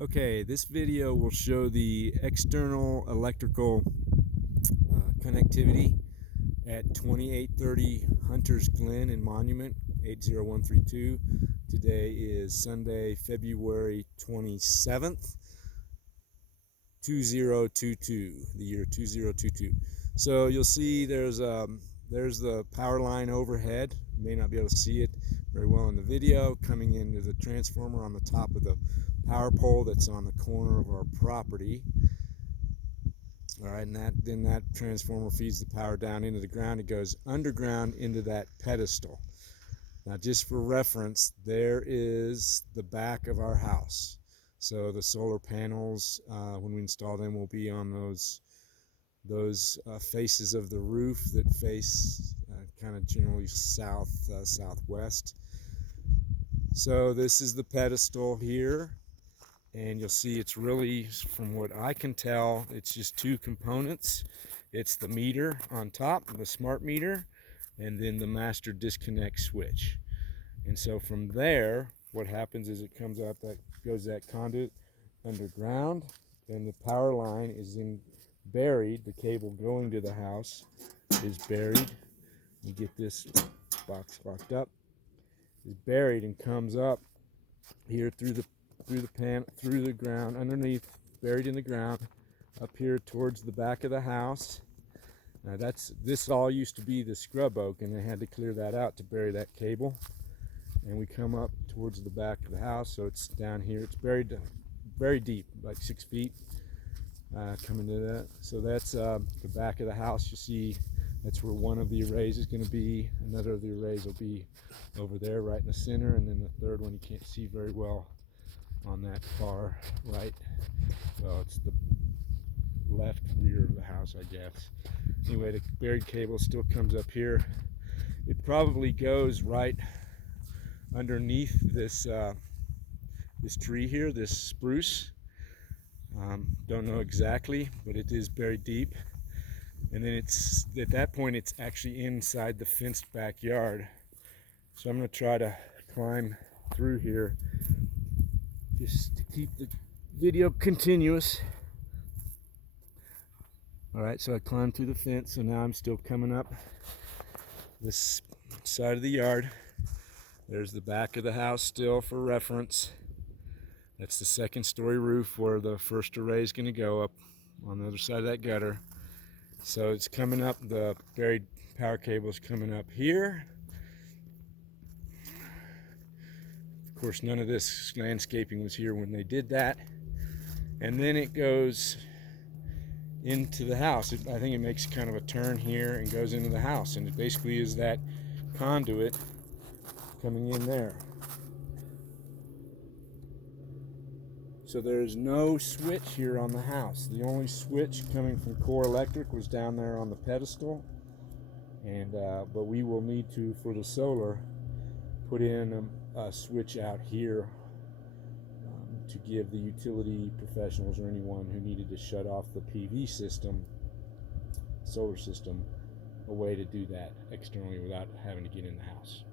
Okay, this video will show the external electrical connectivity at 2830 Hunters Glen in Monument 80132. Today is Sunday, February 27th, 2022, the year 2022. So you'll see there's the power line overhead. You may not be able to see it very well in the video, coming into the transformer on the top of the power pole that's on the corner of our property. All right, and then that transformer feeds the power down into the ground. It goes underground into that pedestal. Now, just for reference, there is the back of our house. So the solar panels, when we install them, will be on those faces of the roof that face kind of generally southwest. So this is the pedestal here, and you'll see it's really, from what I can tell, it's just two components. It's the meter on top, the smart meter, and then the master disconnect switch. And so from there, what happens is it comes out, that goes that conduit underground, and the power line is buried. The cable going to the house is buried. You get this box locked up. Is buried and comes up here through the ground, underneath, buried in the ground, up here towards the back of the house. Now this all used to be the scrub oak, and they had to clear that out to bury that cable. And we come up towards the back of the house, so it's down here. It's buried very deep, like 6 feet, coming to that. So that's the back of the house. You see, that's where one of the arrays is going to be. Another of the arrays will be over there, right in the center, and then the third one you can't see very well on that far right. Well, it's the left rear of the house, I guess. Anyway, the buried cable still comes up here. It probably goes right underneath this this tree here, this spruce. Don't know exactly, but it is buried deep. And then it's, at that point, it's actually inside the fenced backyard. So I'm going to try to climb through here just to keep the video continuous. All right, so I climbed through the fence, so now I'm still coming up this side of the yard. There's the back of the house still for reference. That's the second story roof where the first array is going to go up on the other side of that gutter. So it's coming up, the buried power cable is coming up here. Of course, none of this landscaping was here when they did that. And then it goes into the house. I think it makes kind of a turn here and goes into the house. And it basically is that conduit coming in there. So there's no switch here on the house. The only switch coming from Core Electric was down there on the pedestal, and but we will need to, for the solar, put in a switch out here to give the utility professionals or anyone who needed to shut off the PV system, solar system, a way to do that externally without having to get in the house.